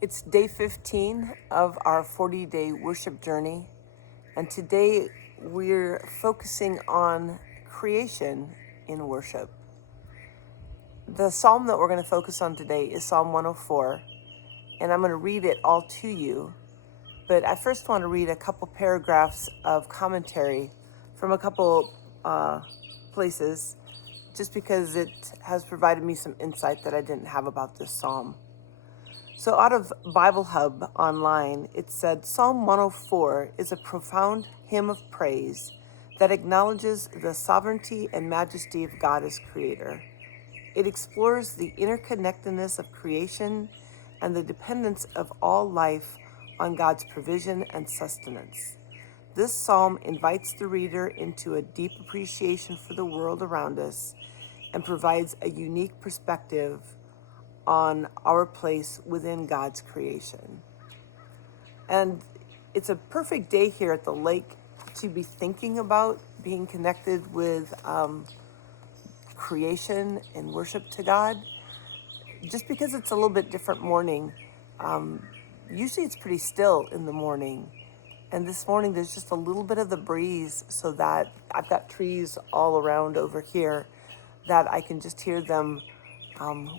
It's day 15 of our 40-day worship journey, and today we're focusing on creation in worship. The psalm that we're going to focus on today is Psalm 104, and I'm going to read it all to you, but I first want to read a couple paragraphs of commentary from a couple places, just because it has provided me some insight that I didn't have about this psalm. So out of Bible Hub online, it said Psalm 104 is a profound hymn of praise that acknowledges the sovereignty and majesty of God as creator. It explores the interconnectedness of creation and the dependence of all life on God's provision and sustenance. This psalm invites the reader into a deep appreciation for the world around us and provides a unique perspective on our place within God's creation. And it's a perfect day here at the lake to be thinking about being connected with creation and worship to God. Just because it's a little bit different morning, usually it's pretty still in the morning. And this morning there's just a little bit of the breeze, so that I've got trees all around over here that I can just hear them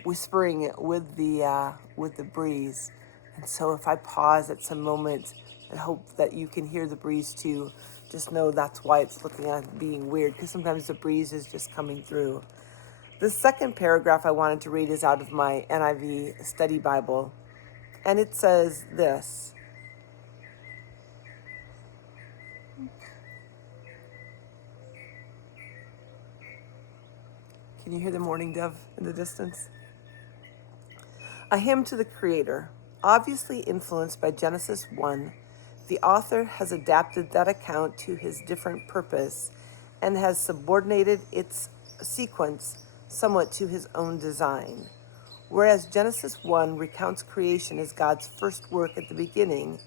whispering with the breeze. And so if I pause at some moment and hope that you can hear the breeze too, just know that's why it's looking at being weird, because sometimes the breeze is just coming through. The second paragraph I wanted to read is out of my NIV study Bible, and it says this. Can you hear the mourning dove in the distance? A hymn to the Creator. Obviously influenced by Genesis 1, the author has adapted that account to his different purpose and has subordinated its sequence somewhat to his own design. Whereas Genesis 1 recounts creation as God's first work at the beginning,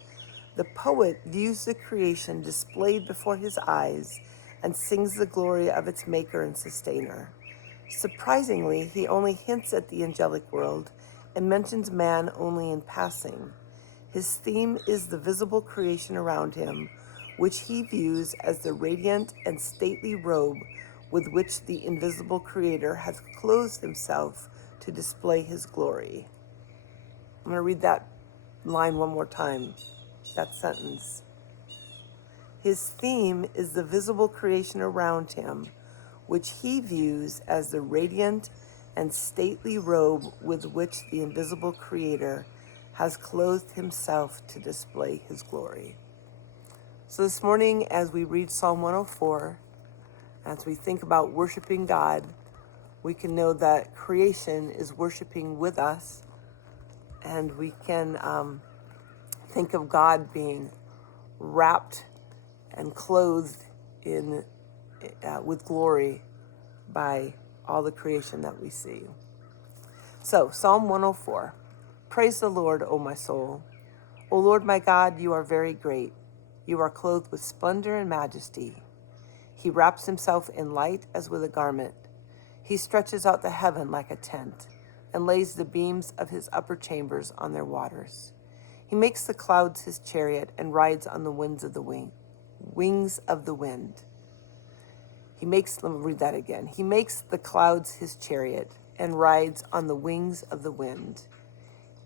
the poet views the creation displayed before his eyes and sings the glory of its maker and sustainer. Surprisingly, he only hints at the angelic world and mentions man only in passing. His theme is the visible creation around him, which he views as the radiant and stately robe with which the invisible Creator has clothed himself to display his glory. I'm going to read that line one more time, that sentence. His theme is the visible creation around him, which he views as the radiant and stately robe with which the invisible Creator has clothed himself to display his glory. So this morning, as we read Psalm 104, as we think about worshiping God, we can know that creation is worshiping with us, and we can think of God being wrapped and clothed in with glory by all the creation that we see. So, Psalm 104. Praise the Lord, O my soul. O Lord my God, you are very great. You are clothed with splendor and majesty. He wraps himself in light as with a garment. He stretches out the heaven like a tent and lays the beams of his upper chambers on their waters. He makes the clouds his chariot and rides on the wings of the wind. Let me read that again. He makes the clouds his chariot and rides on the wings of the wind.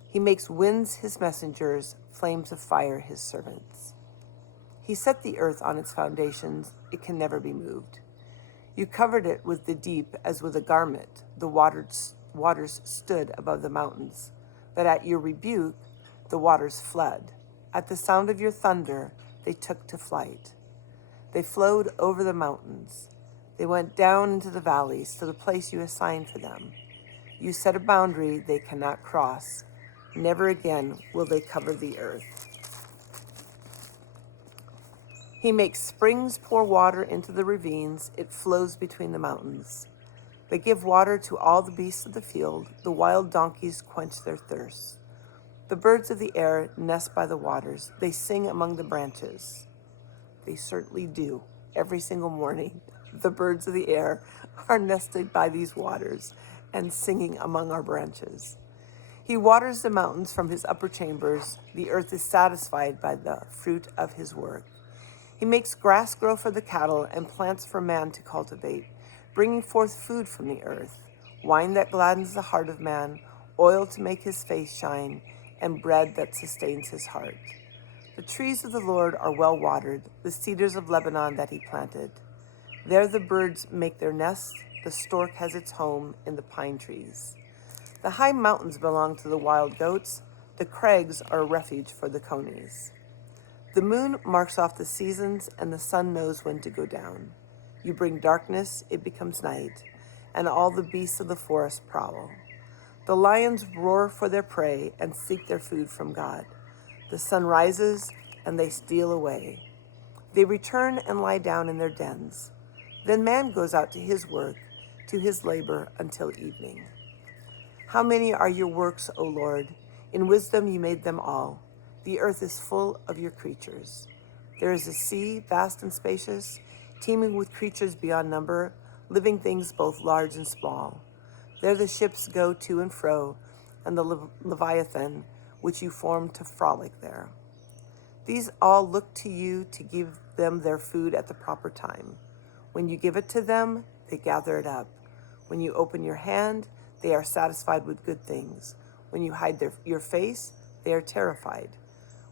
He makes winds his messengers, flames of fire his servants. He set the earth on its foundations. It can never be moved. You covered it with the deep as with a garment. The waters stood above the mountains. But at your rebuke, the waters fled. At the sound of your thunder, they took to flight. They flowed over the mountains. They went down into the valleys to the place you assigned for them. You set a boundary they cannot cross. Never again will they cover the earth. He makes springs pour water into the ravines. It flows between the mountains. They give water to all the beasts of the field. The wild donkeys quench their thirst. The birds of the air nest by the waters. They sing among the branches. They certainly do. Every single morning, the birds of the air are nested by these waters and singing among our branches. He waters the mountains from his upper chambers. The earth is satisfied by the fruit of his work. He makes grass grow for the cattle and plants for man to cultivate, bringing forth food from the earth, wine that gladdens the heart of man, oil to make his face shine, and bread that sustains his heart. The trees of the Lord are well watered, the cedars of Lebanon that he planted. There the birds make their nests, the stork has its home in the pine trees. The high mountains belong to the wild goats, the crags are a refuge for the conies. The moon marks off the seasons, and the sun knows when to go down. You bring darkness, it becomes night, and all the beasts of the forest prowl. The lions roar for their prey and seek their food from God. The sun rises, and they steal away. They return and lie down in their dens. Then man goes out to his work, to his labor until evening. How many are your works, O Lord? In wisdom you made them all. The earth is full of your creatures. There is a sea, vast and spacious, teeming with creatures beyond number, living things both large and small. There the ships go to and fro, and the Leviathan, which you formed to frolic there. These all look to you to give them their food at the proper time. When you give it to them, they gather it up. When you open your hand, they are satisfied with good things. When you hide your face, they are terrified.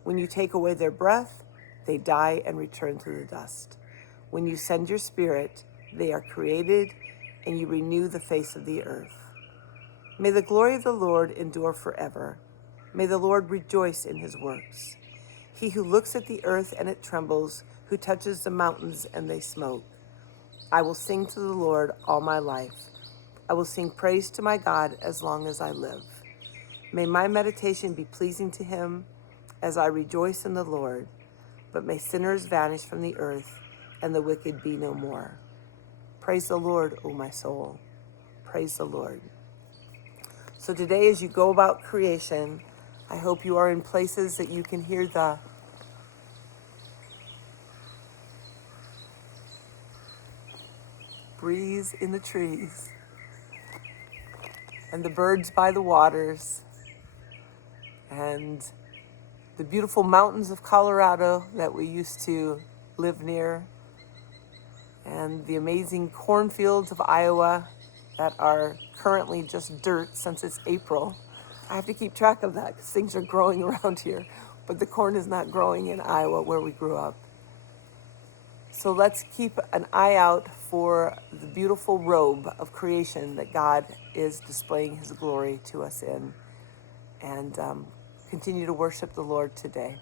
When you take away their breath, they die and return to the dust. When you send your spirit, they are created, and you renew the face of the earth. May the glory of the Lord endure forever. May the Lord rejoice in his works. He who looks at the earth and it trembles, who touches the mountains and they smoke. I will sing to the Lord all my life. I will sing praise to my God as long as I live. May my meditation be pleasing to him as I rejoice in the Lord. But may sinners vanish from the earth and the wicked be no more. Praise the Lord, O my soul. Praise the Lord. So today, as you go about creation, I hope you are in places that you can hear the breeze in the trees and the birds by the waters and the beautiful mountains of Colorado that we used to live near and the amazing cornfields of Iowa that are currently just dirt since it's April. I have to keep track of that because things are growing around here, but the corn is not growing in Iowa where we grew up. So let's keep an eye out for the beautiful robe of creation that God is displaying his glory to us in, and continue to worship the Lord today.